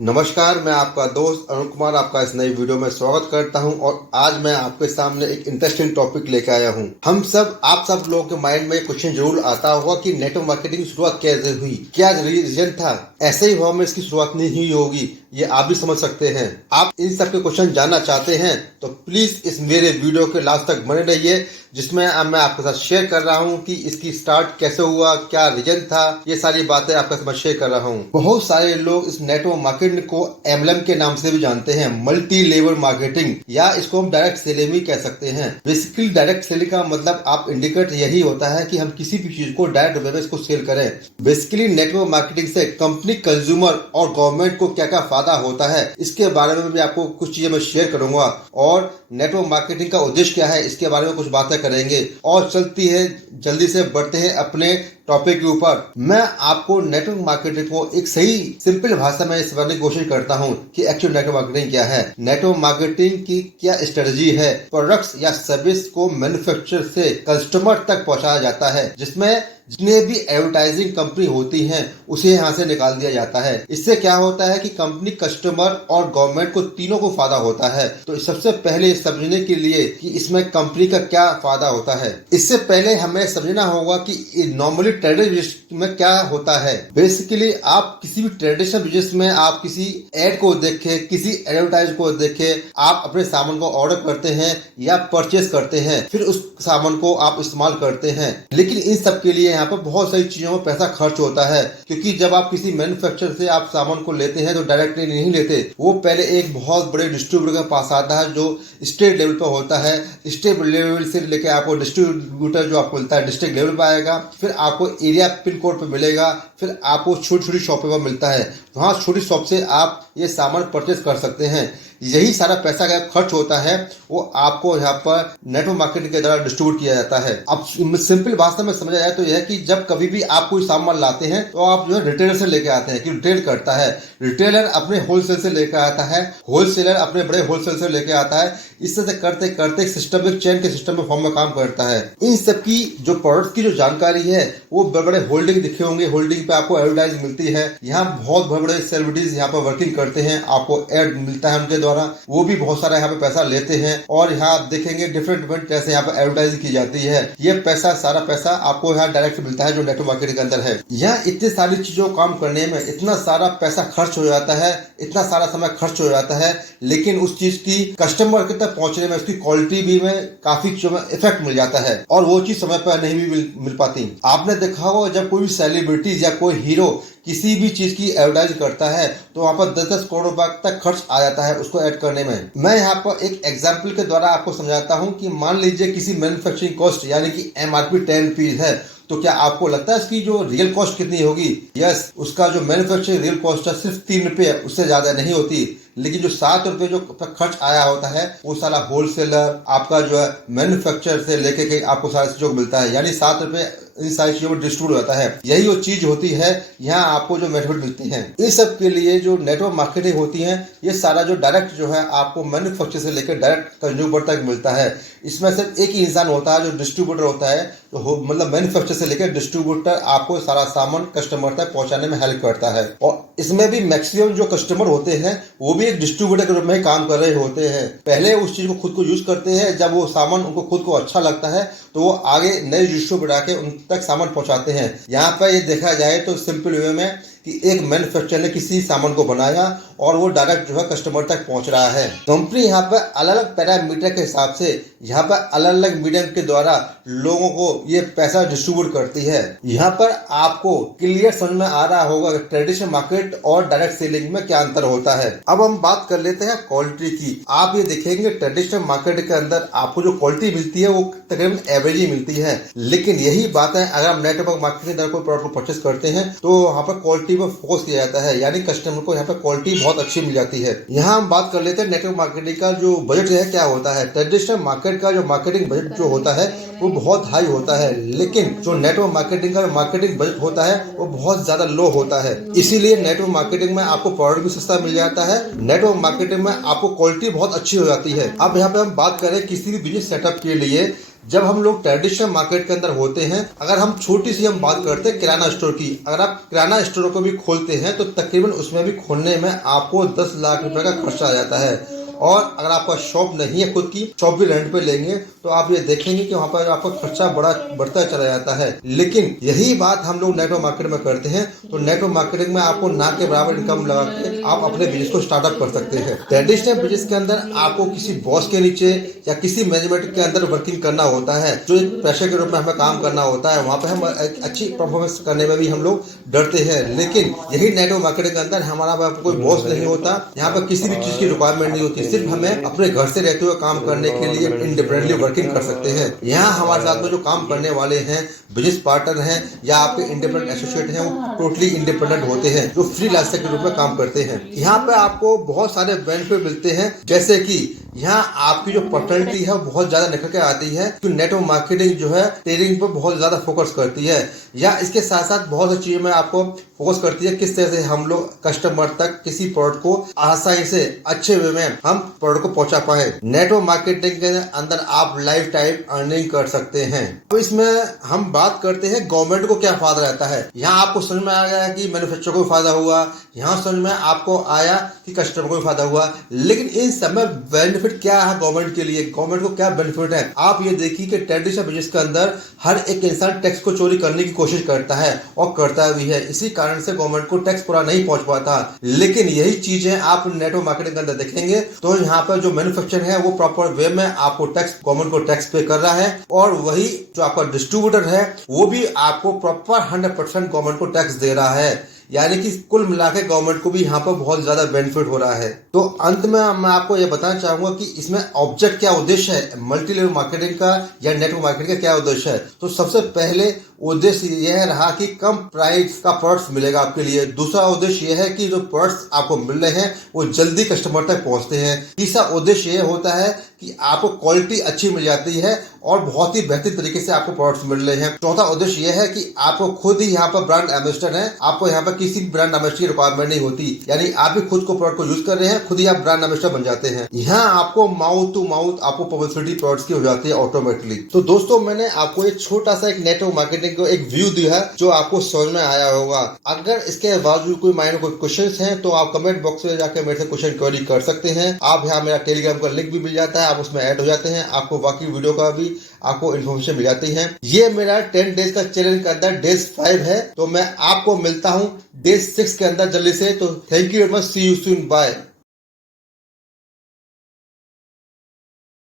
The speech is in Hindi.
नमस्कार, मैं आपका दोस्त अरुण कुमार आपका इस नई वीडियो में स्वागत करता हूं और आज मैं आपके सामने एक इंटरेस्टिंग टॉपिक लेकर आया हूं। आप सब लोगों के माइंड में क्वेश्चन जरूर आता होगा कि नेटवर्क मार्केटिंग की शुरुआत कैसे हुई, क्या रीजन था, ऐसे ही हुआ में इसकी शुरुआत नहीं हुई होगी, ये आप भी समझ सकते हैं। आप इन सब के क्वेश्चन जानना चाहते हैं तो प्लीज इस मेरे वीडियो के लास्ट तक बने रहिए, जिसमें मैं आपके साथ शेयर कर रहा हूं कि इसकी स्टार्ट कैसे हुआ, क्या रीजन था, ये सारी बातें आपके साथ शेयर कर रहा हूं। बहुत सारे लोग इस नेटवर्क मार्केटिंग को एमएलएम के नाम से भी जानते हैं, मल्टी लेवल मार्केटिंग, या इसको हम डायरेक्ट सेलिंग भी कह सकते हैं। बेसिकली डायरेक्ट सेलिंग का मतलब आप इंडिकेट यही होता है कि हम किसी भी चीज को डायरेक्ट वे में इसको सेल करें। बेसिकली नेटवर्क मार्केटिंग से कंपनी, कंज्यूमर और गवर्नमेंट को क्या क्या फायदा होता है, इसके बारे में भी आपको कुछ चीजें मैं शेयर करूंगा और नेटवर्क मार्केटिंग का उद्देश्य क्या है इसके बारे में कुछ बातें करेंगे। और चलती है, जल्दी से बढ़ते हैं अपने टॉपिक के ऊपर। मैं आपको नेटवर्क मार्केटिंग को एक सही सिंपल भाषा में समझाने की कोशिश करता हूं कि एक्चुअल नेटवर्क मार्केटिंग क्या है, नेटवर्क मार्केटिंग की क्या स्ट्रेटजी है। प्रोडक्ट्स या सर्विस को मैन्युफैक्चरर से कस्टमर तक पहुंचाया जाता है, जिसमें जितने भी एडवर्टाइजिंग कंपनी होती हैं उसे यहाँ से निकाल दिया जाता है। इससे क्या होता है कि कंपनी, कस्टमर और गवर्नमेंट को तीनों को फायदा होता है। तो सबसे पहले समझने के लिए कि इसमें कंपनी का क्या फायदा होता है, इससे पहले हमें समझना होगा कि नॉर्मली ट्रेडिशनल बिजनेस में क्या होता है। बेसिकली आप किसी भी ट्रेडिशनल बिजनेस में आप किसी एड को देखे, किसी एडवर्टाइज को देखे, आप अपने सामान को ऑर्डर करते हैं या परचेज करते हैं, फिर उस सामान को आप इस्तेमाल करते हैं। लेकिन इन सब के लिए यहाँ पर बहुत सारी चीजों में पैसा खर्च होता है, क्योंकि जब आप किसी मैन्युफैक्चरर से आप सामान को लेते हैं तो डायरेक्टली नहीं लेते, वो पहले एक बहुत बड़े डिस्ट्रीब्यूटर के पास आता है जो स्टेट लेवल पर होता है। स्टेट लेवल से लेकर आपको डिस्ट्रीब्यूटर जो आपको मिलता है डिस्ट्रिक्ट लेवल पर आएगा, फिर आपको एरिया पिन कोड पर मिलेगा, फिर आपको छोटी छोटी शॉपों पर मिलता है। वहाँ छोटी शॉप से आप ये सामान परचेज कर सकते हैं। यही सारा पैसा का खर्च होता है वो आपको यहाँ पर नेटवर्क मार्केटिंग के द्वारा डिस्ट्रीब्यूट किया जाता है। अब सिंपल भाषा में समझा जाए तो यह है कि जब कभी भी आप कोई सामान लाते हैं तो आप जो है रिटेलर से लेके आते हैं, कि रिटेल करता है, रिटेलर अपने होलसेल से लेकर आता है, होलसेलर अपने बड़े होलसेल से लेकर आता है। इस तरह से करते करते सिस्टमिक चेन के सिस्टम में फॉर्म में काम करता है। इन सब की जो प्रोडक्ट की जो जानकारी है वो बड़े बड़े होल्डिंग दिखे होंगे, होल्डिंग पे आपको एडवर्टाइज मिलती है। यहाँ बहुत बड़े बड़े सेलिब्रिटीज यहाँ पर वर्किंग करते हैं, आपको एड मिलता है उनके द्वारा, वो भी बहुत सारा यहाँ पे पैसा लेते हैं। और यहाँ आप देखेंगे डिफरेंट जैसे यहाँ पे एडवर्टाइज की जाती है। ये पैसा, सारा पैसा आपको यहाँ डायरेक्ट मिलता है जो नेटवर्क मार्केटिंग के अंदर है। यहाँ इतनी सारी चीजों को काम करने में इतना सारा पैसा खर्च हो जाता है, इतना सारा समय खर्च हो जाता है, लेकिन उस चीज की कस्टमर के तक पहुंचने में, उसकी क्वालिटी भी में काफी इफेक्ट मिल जाता है और वो चीज समय पर नहीं भी मिल पाती। आपने देखा होगा जब कोई भी सेलिब्रिटीज या कोई हीरो किसी भी चीज की एडवर्टाइज करता है तो वहां पर 10-10 करोड़ रुपए तक खर्च आ जाता है उसको ऐड करने में। मैं यहाँ पर एक एग्जांपल के द्वारा आपको समझाता हूँ कि मान लीजिए किसी मैन्युफैक्चरिंग कॉस्ट यानी कि एमआरपी 10 रुपीज है, तो क्या आपको लगता है इसकी जो रियल कॉस्ट कितनी होगी? यस, उसका जो मैन्युफैक्चरिंग रियल कॉस्ट है सिर्फ 3 रुपये, उससे ज्यादा नहीं होती। लेकिन जो 7 रुपये जो खर्च आया होता है वो सारा होलसेलर, आपका जो है मैन्युफैक्चरर से लेके के आपको सारी चीजों को मिलता है, यानी 7 रुपये इन सारी चीजों में डिस्ट्रीब्यूट होता है। यही वो चीज होती है यहाँ आपको जो बेनिफिट मिलती है। इस सब के लिए जो नेटवर्क मार्केटिंग होती है, ये सारा जो डायरेक्ट जो है आपको मैन्युफैक्चर से लेकर डायरेक्ट कंज्यूमर तक मिलता है। इसमें सिर्फ एक ही इंसान होता है जो डिस्ट्रीब्यूटर होता है, तो मतलब मैन्युफैक्चर से लेकर डिस्ट्रीब्यूटर आपको सारा सामान कस्टमर तक पहुंचाने में हेल्प करता है। और इसमें भी मैक्सिमम जो कस्टमर होते हैं वो भी एक डिस्ट्रीब्यूटर के रूप में काम कर रहे होते हैं। पहले उस चीज को खुद को यूज करते हैं, जब वो सामान उनको खुद को अच्छा लगता है तो वो आगे नए डिस्ट्रीब्यूटर आके उन तक सामान पहुंचाते हैं। यहाँ पर ये देखा जाए तो सिंपल वे में कि एक मैन्युफैक्चरर ने किसी सामान को बनाया और वो डायरेक्ट जो है कस्टमर तक पहुंच रहा है। कंपनी यहाँ पर अलग अलग पैरामीटर के हिसाब से यहाँ पर अलग अलग मीडियम के द्वारा लोगों को ये पैसा डिस्ट्रीब्यूट करती है। यहाँ पर आपको क्लियर समझ में आ रहा होगा ट्रेडिशनल मार्केट और डायरेक्ट सेलिंग में क्या अंतर होता है। अब हम बात कर लेते हैं क्वालिटी की। आप ये देखेंगे ट्रेडिशनल मार्केट के अंदर आपको जो क्वालिटी मिलती है वो तकरीबन एवरेज ही मिलती है, लेकिन यही बात है अगर हम नेटवर्क मार्केटिंग के अंदर कोई प्रोडक्ट को परचेस करते हैं तो वहाँ पर क्वालिटी पर फोकस किया जाता है, यानी कस्टमर को यहाँ पर क्वालिटी बहुत अच्छी मिल जाती है। यहाँ हम बात कर लेते हैं नेटवर्क मार्केटिंग का जो बजट है क्या होता है। ट्रेडिशनल मार्केट का जो मार्केटिंग बजट जो होता है वो बहुत हाई होता है, लेकिन जो नेटवर्क मार्केटिंग का मार्केटिंग बजट होता है वो बहुत ज्यादा लो होता है। इसीलिए नेटवर्क मार्केटिंग में आपको प्रोडक्ट भी सस्ता मिल जाता है, नेटवर्क मार्केटिंग में आपको क्वालिटी बहुत अच्छी हो जाती है। अब यहाँ पे हम बात करें किसी भी बिजनेस सेटअप के लिए जब हम लोग ट्रेडिशनल मार्केट के अंदर होते हैं, अगर हम छोटी सी हम बात करते हैं किराना स्टोर की, अगर आप किराना स्टोर को भी खोलते हैं तो तकरीबन उसमें भी खोलने में आपको 10 लाख रुपए का खर्चा आ जाता है। और अगर आपका शॉप नहीं है, खुद की शॉप भी रेंट पे लेंगे तो आप ये देखेंगे कि वहाँ पर आपका खर्चा बढ़ता चला जाता है। लेकिन यही बात हम लोग नेटवर्क मार्केटिंग में करते हैं, तो नेटवर्क मार्केटिंग में आपको ना के बराबर इनकम लगा के आप अपने बिजनेस को स्टार्टअप कर सकते हैं। ट्रेडिशनल बिजनेस के अंदर आपको किसी बॉस के नीचे या किसी मैनेजमेंट के अंदर वर्किंग करना होता है, जो एक पेशे के रूप में हमें काम करना होता है। वहाँ पे हम एक अच्छी परफॉर्मेंस करने में भी हम लोग डरते हैं। लेकिन यही नेटवर्क मार्केटिंग के अंदर हमारा कोई बॉस नहीं होता, यहाँ पर किसी भी चीज की रिक्वायरमेंट नहीं होती, सिर्फ हमें अपने घर से रहते हुए काम करने के लिए इंडिपेंडेंटली वर्किंग कर सकते हैं। यहाँ हमारे साथ में जो काम करने वाले हैं, बिजनेस पार्टनर हैं या आपके इंडिपेंडेंट एसोसिएट हैं, वो टोटली इंडिपेंडेंट होते हैं, जो फ्रीलांसर के रूप में काम करते हैं। यहाँ पे आपको बहुत सारे बेनिफिट मिलते हैं, जैसे कि यहाँ आपकी जो पर्सनैलिटी है वो बहुत ज्यादा निखर के आती है, क्योंकि नेटवर्क मार्केटिंग जो है ट्रेडिंग पर बहुत ज्यादा फोकस करती है, या इसके साथ साथ बहुत सी चीजों में आपको फोकस करती है किस तरह से हम लोग कस्टमर तक किसी प्रोडक्ट को आसानी से अच्छे वे में हम प्रोडक्ट को पहुंचा पाए। नेटवर्क मार्केटिंग के अंदर आप लाइफ टाइम अर्निंग कर सकते हैं। तो इसमें हम बात करते हैं गवर्नमेंट को क्या फायदा रहता है। यहाँ आपको समझ में आ गया कि मैन्युफैक्चरर को फायदा हुआ, यहाँ समझ में आपको आया कि कस्टमर को फायदा हुआ, लेकिन इन सब में बेनिफिट क्या है गवर्नमेंट के लिए, गवर्नमेंट को क्या बेनिफिट है। आप ये देखिए कि ट्रेडिशनल बिजनेस के अंदर हर एक इंसान टैक्स को चोरी करने की कोशिश करता है और करता भी है, इसी कारण से गवर्नमेंट को टैक्स पूरा नहीं पहुंच पाता। लेकिन यही चीजें आप नेटवर्क मार्केटिंग के अंदर देखेंगे तो यहाँ पर जो मैन्युफैक्चर है वो प्रॉपर वे में आपको टैक्स, गवर्नमेंट को टैक्स पे कर रहा है, और वही जो आपका डिस्ट्रीब्यूटर है वो भी आपको प्रॉपर 100% गवर्नमेंट को टैक्स दे रहा है। यानी कि कुल मिलाकर गवर्नमेंट को भी यहाँ पर बहुत ज्यादा बेनिफिट हो रहा है। तो अंत में मैं आपको ये बताना चाहूंगा कि इसमें ऑब्जेक्ट क्या उद्देश्य है, मल्टी लेवल मार्केटिंग का या नेटवर्क मार्केटिंग का क्या उद्देश्य है। तो सबसे पहले उद्देश्य यह रहा कि कम प्राइस का प्रोडक्ट्स मिलेगा आपके लिए। दूसरा उद्देश्य यह है कि जो प्रोडक्ट्स आपको मिल रहे हैं वो जल्दी कस्टमर तक पहुंचते हैं। तीसरा उद्देश्य यह होता है कि आपको क्वालिटी अच्छी मिल जाती है और बहुत ही बेहतरीन तरीके से आपको प्रोडक्ट्स मिल रहे हैं। चौथा उद्देश्य यह है कि आपको खुद ही यहाँ पर ब्रांड एम्बेसडर है, आपको यहाँ पर किसी ब्रांड एम्बेसडर की रिक्वायरमेंट नहीं होती, यानी आप ही खुद को प्रोडक्ट को यूज कर रहे हैं, खुद ही आप ब्रांड एम्बेसडर बन जाते हैं। यहाँ आपको माउथ टू माउथ आपको पब्लिसिटी प्रोडक्ट्स की हो जाती है ऑटोमेटिकली। तो दोस्तों मैंने आपको एक छोटा सा एक नेटवर्क मार्केटिंग को एक व्यू दिया है जो आपको समझ में आया होगा। अगर इसके बावजूद कोई माइंड में कोई क्वेश्चन हैं तो आप कमेंट बॉक्स में जाकर मेरे से क्वेश्चन क्वेरी कर सकते हैं। आप यहाँ मेरा टेलीग्राम का लिंक भी मिल जाता है, आप उसमें ऐड हो जाते हैं, आपको बाकी वीडियो का भी आपको इन्फॉर्मेशन मिल जाती है। ये मेरा 10 डेज का चैलेंज के अंदर डेज 5 है, तो मैं आपको मिलता हूँ डेज 6 के अंदर जल्दी से। तो thank you very much, see you soon, bye.